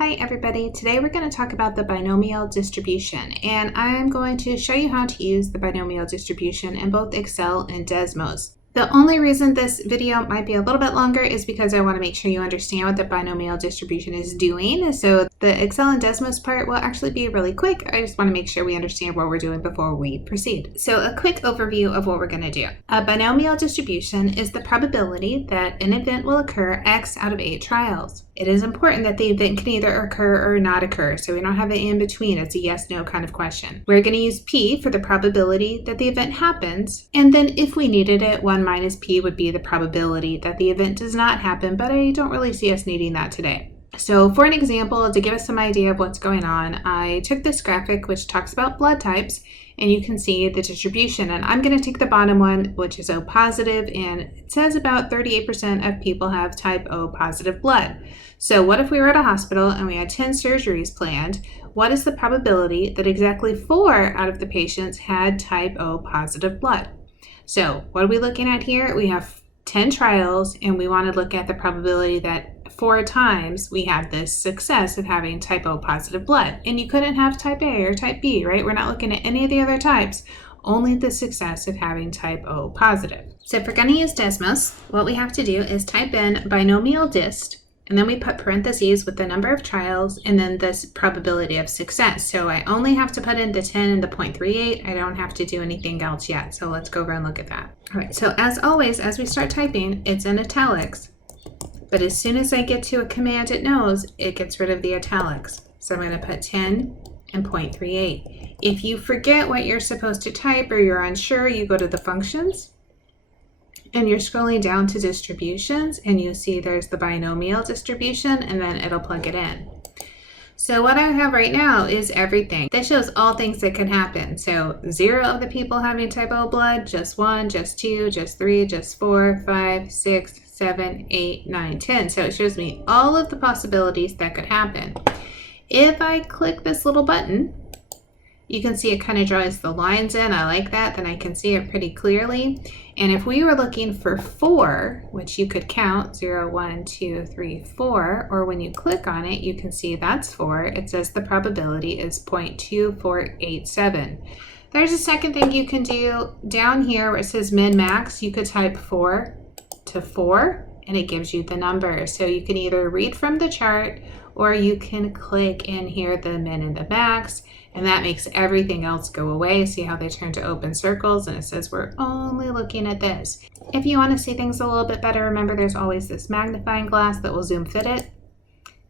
Hi everybody, today we're going to talk about the binomial distribution, and I'm going to show you how to use the binomial distribution in both Excel and Desmos. The only reason this video might be a little bit longer is because I want to make sure you understand what the binomial distribution is doing. So the Excel and Desmos part will actually be really quick. I just want to make sure we understand what we're doing before we proceed. So a quick overview of what we're going to do. A binomial distribution is the probability that an event will occur X out of 8 trials. It is important that the event can either occur or not occur, so we don't have an in between. It's a yes/no kind of question. We're going to use P for the probability that the event happens, and then if we needed it, 1 minus P would be the probability that the event does not happen, but I don't really see us needing that today. So for an example, to give us some idea of what's going on, I took this graphic which talks about blood types, and you can see the distribution. And I'm going to take the bottom one, which is O positive, and it says about 38% of people have type O positive blood. So what if we were at a hospital and we had 10 surgeries planned? What is the probability that exactly 4 out of the patients had type O positive blood? So what are we looking at here? We have 10 trials, and we want to look at the probability that 4 times we have this success of having type O positive blood. And you couldn't have type A or type B, right? We're not looking at any of the other types, only the success of having type O positive. So if we're going to use Desmos, what we have to do is type in binomial dist, and then we put parentheses with the number of trials and then this probability of success. So I only have to put in the 10 and the 0.38. I don't have to do anything else yet. So let's go over and look at that. All right, so as always, as we start typing, it's in italics. But as soon as I get to a command it knows, it gets rid of the italics. So I'm going to put 10 and 0.38. If you forget what you're supposed to type or you're unsure, you go to the functions and you're scrolling down to distributions, and you see there's the binomial distribution, and then it'll plug it in. So what I have right now is everything. This shows all things that can happen. So 0 of the people having type O blood, just 1, just 2, just 3, just 4, 5, 6, 7, 8, 9, 10. So it shows me all of the possibilities that could happen. If I click this little button, you can see it kind of draws the lines in. I like that, then I can see it pretty clearly. And if we were looking for 4, which you could count 0, 1, 2, 3, 4, or when you click on it, you can see that's 4. It says the probability is 0.2487. There's a second thing you can do down here where it says min max. You could type 4 to 4 and it gives you the number. So you can either read from the chart or you can click in here the min and the max, and that makes everything else go away. See how they turn to open circles, and it says we're only looking at this. If you want to see things a little bit better, remember there's always this magnifying glass that will zoom fit it,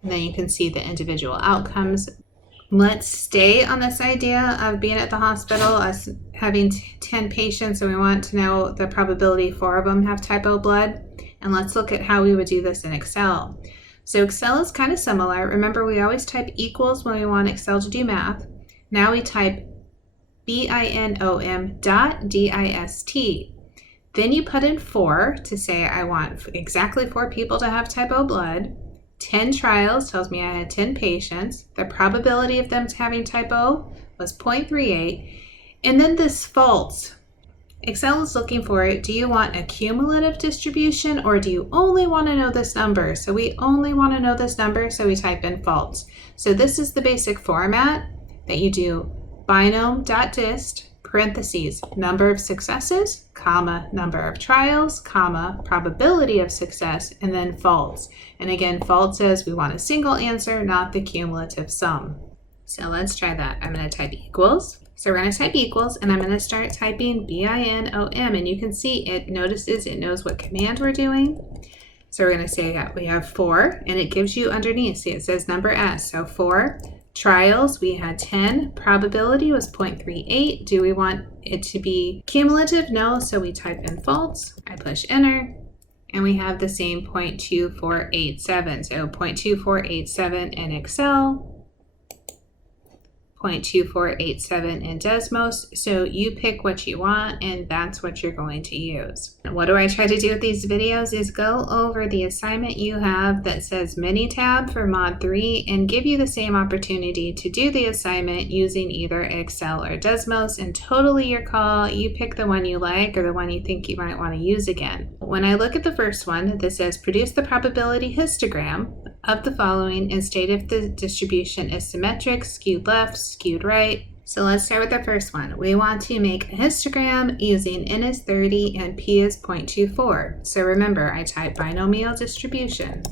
and then you can see the individual outcomes. Let's stay on this idea of being at the hospital, us having 10 patients, and we want to know the probability 4 of them have type O blood. And let's look at how we would do this in Excel. So Excel is kind of similar. Remember, we always type equals when we want Excel to do math. Now we type binom.dist. Then you put in 4 to say I want exactly 4 people to have type O blood. 10 trials tells me I had 10 patients. The probability of them having type O was 0.38. And then this false. Excel is looking for, do you want a cumulative distribution or do you only want to know this number? So we only want to know this number, so we type in false. So this is the basic format that you do: binom.dist, parentheses, number of successes, comma, number of trials, comma, probability of success, and then false. And again, false says we want a single answer, not the cumulative sum. So let's try that. I'm going to type equals. So we're going to type equals, and I'm going to start typing binom, and you can see it notices, it knows what command we're doing. So we're going to say that we have 4, and it gives you underneath, see it says number S. So 4 trials, we had 10, probability was 0.38. Do we want it to be cumulative? No, so we type in false. I push enter, and we have the same 0.2487. So 0.2487 in Excel, 0.2487 in Desmos. So you pick what you want, and that's what you're going to use. And what do I try to do with these videos is go over the assignment you have that says mini tab for mod 3 and give you the same opportunity to do the assignment using either Excel or Desmos, and totally your call. You pick the one you like or the one you think you might want to use again. When I look at the first one, this says produce the probability histogram. of the following and state if the distribution is symmetric, skewed left, skewed right. So let's start with the first one. We want to make a histogram using n is 30 and p is 0.24. So remember, I type binomial distribution.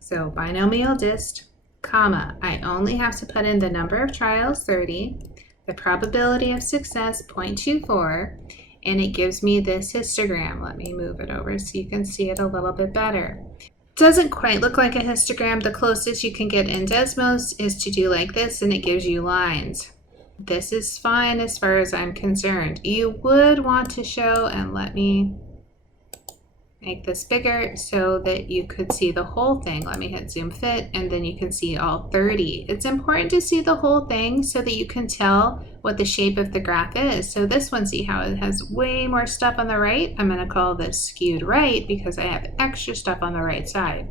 So binomial dist, comma, I only have to put in the number of trials, 30, the probability of success, 0.24, and it gives me this histogram. Let me move it over so you can see it a little bit better. Doesn't quite look like a histogram. The closest you can get in Desmos is to do like this, and it gives you lines. This is fine as far as I'm concerned. You would want to show, and let me make this bigger so that you could see the whole thing. Let me hit zoom fit, and then you can see all 30. It's important to see the whole thing so that you can tell what the shape of the graph is. So this one, see how it has way more stuff on the right? I'm going to call this skewed right because I have extra stuff on the right side.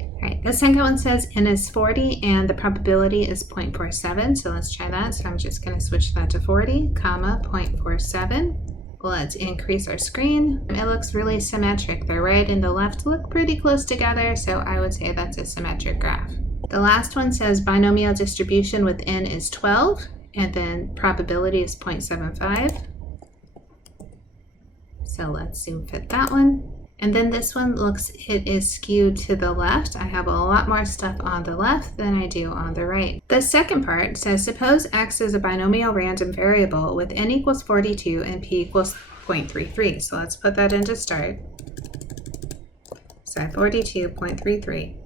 All right, the second one says n is 40 and the probability is 0.47. So let's try that. So I'm just going to switch that to 40, comma, 0.47. Let's increase our screen. It looks really symmetric. The right and the left look pretty close together, so I would say that's a symmetric graph. The last one says binomial distribution with n is 12, and then probability is 0.75. So let's zoom fit that one. And then this one looks, it is skewed to the left. I have a lot more stuff on the left than I do on the right. The second part says, suppose x is a binomial random variable with n equals 42 and p equals 0.33. So let's put that into start. So 42.33.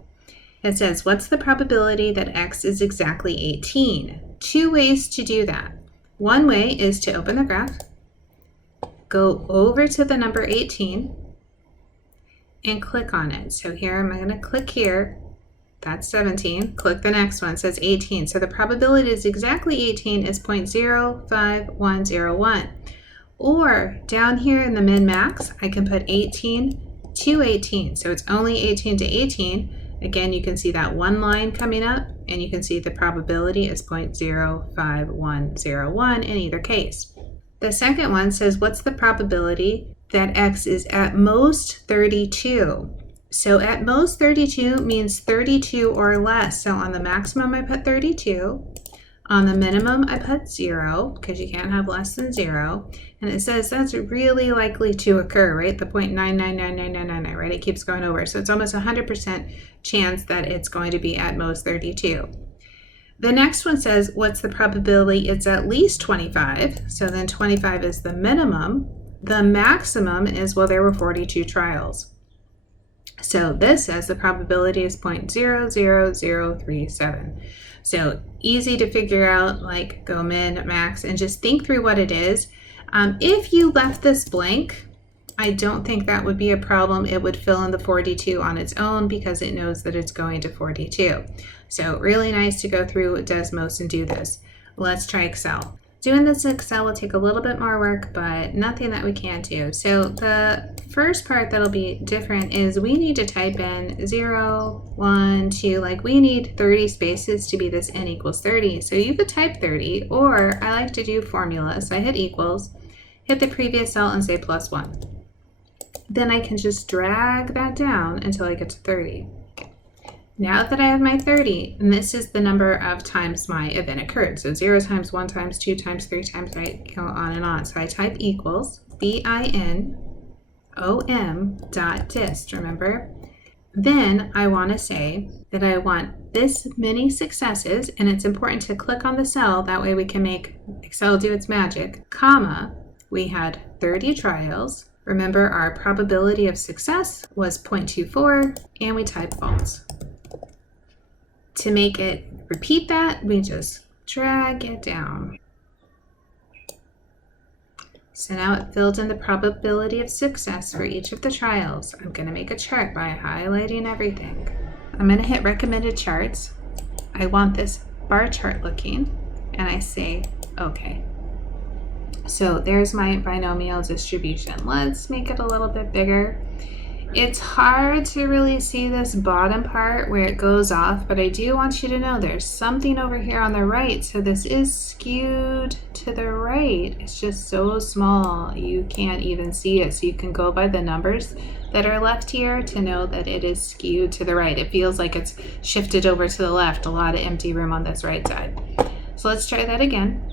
It says, what's the probability that x is exactly 18? Two ways to do that. One way is to open the graph, go over to the number 18, and click on it. So here I'm going to click here. That's 17. Click the next one. It says 18. So the probability is exactly 18 is 0.05101. Or down here in the min-max, I can put 18 to 18. So it's only 18 to 18. Again, you can see that one line coming up, and you can see the probability is 0.05101 in either case. The second one says, what's the probability that x is at most 32? So at most 32 means 32 or less. So on the maximum I put 32. On the minimum I put 0 because you can't have less than 0. And it says that's really likely to occur, right? The 0.999999, right? It keeps going over. So it's almost 100% chance that it's going to be at most 32. The next one says, what's the probability it's at least 25? So then 25 is the minimum. The maximum is, well, there were 42 trials. So this says the probability is 0.00037. So easy to figure out, like go min, max, and just think through what it is. If you left this blank, I don't think that would be a problem. It would fill in the 42 on its own because it knows that it's going to 42. So really nice to go through Desmos and do this. Let's try Excel. Doing this in Excel will take a little bit more work, but nothing that we can't do. So the first part that'll be different is we need to type in 0, 1, 2, like we need 30 spaces to be this n equals 30. So you could type 30, or I like to do formula. So I hit equals, hit the previous cell and say +1. Then I can just drag that down until I get to 30. Now that I have my 30, and this is the number of times my event occurred. So 0 times, 1 times, 2 times, 3 times, right? Go on and on. So I type equals binom.dist, remember? Then I want to say that I want this many successes, and it's important to click on the cell. That way we can make Excel do its magic, comma, we had 30 trials. Remember, our probability of success was 0.24, and we type false. To make it repeat that, we just drag it down. So now it filled in the probability of success for each of the trials. I'm going to make a chart by highlighting everything. I'm going to hit recommended charts. I want this bar chart looking, and I say OK. So there's my binomial distribution. Let's make it a little bit bigger. It's hard to really see this bottom part where it goes off, but I do want you to know there's something over here on the right. So this is skewed to the right. It's just so small you can't even see it. So you can go by the numbers that are left here to know that it is skewed to the right. It feels like it's shifted over to the left. A lot of empty room on this right side. So let's try that again.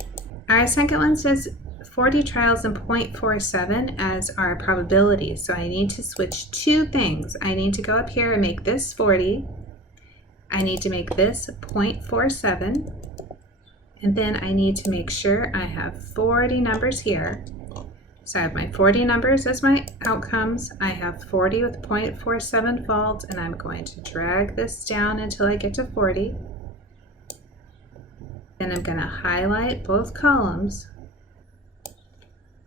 Our second one says 40 trials and 0.47 as our probability. So I need to switch two things. I need to go up here and make this 40. I need to make this 0.47. And then I need to make sure I have 40 numbers here. So I have my 40 numbers as my outcomes. I have 40 with 0.47 fault, and I'm going to drag this down until I get to 40. Then I'm going to highlight both columns.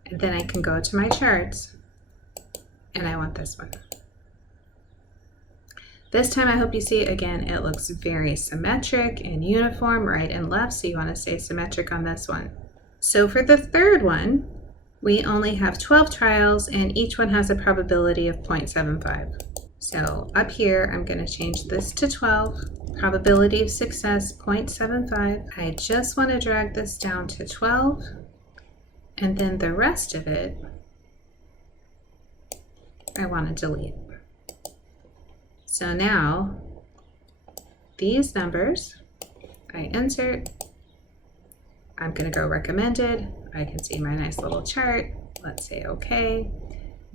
And then I can go to my charts, and I want this one. This time I hope you see, again, it looks very symmetric and uniform, right and left, so you want to stay symmetric on this one. So for the third one, we only have 12 trials, and each one has a probability of 0.75. So up here, I'm going to change this to 12, probability of success 0.75. I just want to drag this down to 12. And then the rest of it, I want to delete. So now, these numbers, I insert, I'm going to go recommended. I can see my nice little chart. Let's say okay.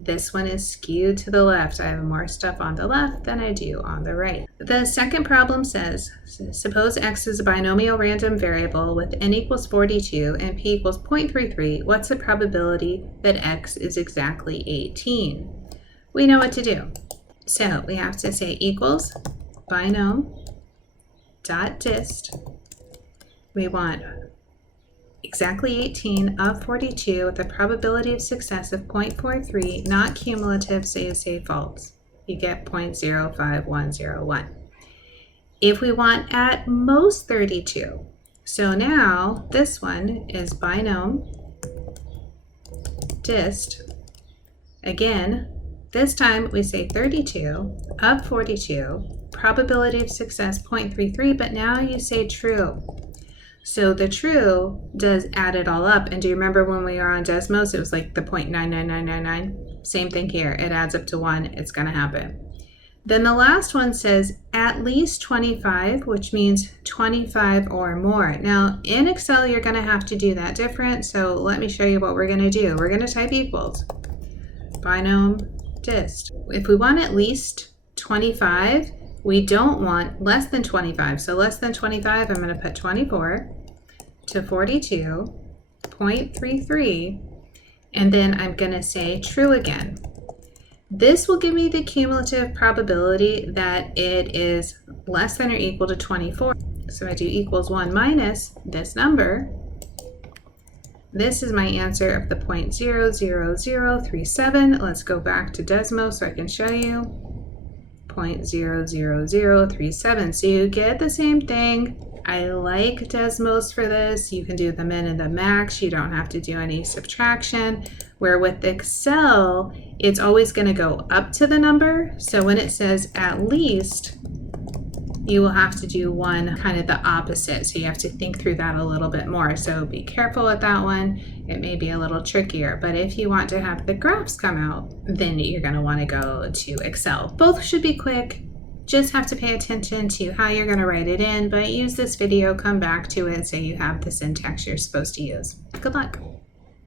This one is skewed to the left. I have more stuff on the left than I do on the right. The second problem says, suppose x is a binomial random variable with n equals 42 and p equals 0.33. What's the probability that x is exactly 18? We know what to do. So we have to say equals binom dot dist. We want exactly 18 of 42 with a probability of success of 0.43, not cumulative, so you say false. You get 0.05101. If we want at most 32, so now this one is binom dist. Again, this time we say 32 of 42, probability of success 0.33, but now you say true. So the true does add it all up. And do you remember when we were on Desmos, it was like the 0.99999? Same thing here. It adds up to 1. It's going to happen. Then the last one says at least 25, which means 25 or more. Now in Excel, you're going to have to do that different. So let me show you what we're going to do. We're going to type equals binom dist. If we want at least 25, we don't want less than 25. So less than 25, I'm going to put 24 to 42.33, and then I'm going to say true again. This will give me the cumulative probability that it is less than or equal to 24. So I do equals 1 minus this number. This is my answer of the 0.00037. Let's go back to Desmos so I can show you. 0.00037. So you get the same thing. I like Desmos for this. You can do the min and the max. You don't have to do any subtraction. Where with Excel, it's always going to go up to the number. So when it says at least, you will have to do one kind of the opposite. So you have to think through that a little bit more. So be careful with that one. It may be a little trickier, but if you want to have the graphs come out, then you're going to want to go to Excel. Both should be quick. Just have to pay attention to how you're going to write it in, but use this video, come back to it so you have the syntax you're supposed to use. Good luck.